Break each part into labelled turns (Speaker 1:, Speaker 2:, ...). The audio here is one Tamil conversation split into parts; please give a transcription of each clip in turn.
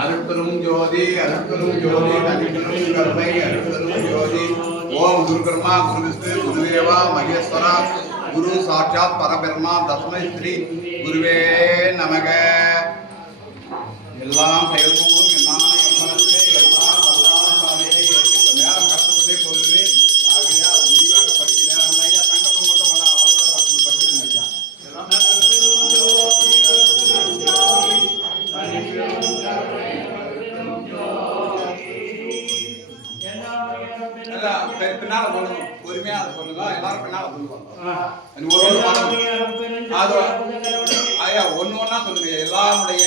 Speaker 1: அருட்பெரும் ஜோதி அருட்பெரும் ஜோதி தனிப்பெரும் கருணை அருட்பெரும் ஜோதி. ஓம் குரு கர்மா குரு விஷ்ணு குருதேவா மகேஸ்வரா குரு சாட்சாத் பரபெருமா தஸ்மை ஸ்ரீ குருவே நமக. எல்லாம் செயல்கூடும் எல்லாம் எல்லாம் பின்னால பொறுமையா சொல்லுங்க எல்லாரும் பின்னால சொல்லுவாங்க அது அது ஒண்ணு ஒண்ணா சொல்லுங்க. எல்லாருடைய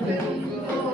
Speaker 1: Thank
Speaker 2: you.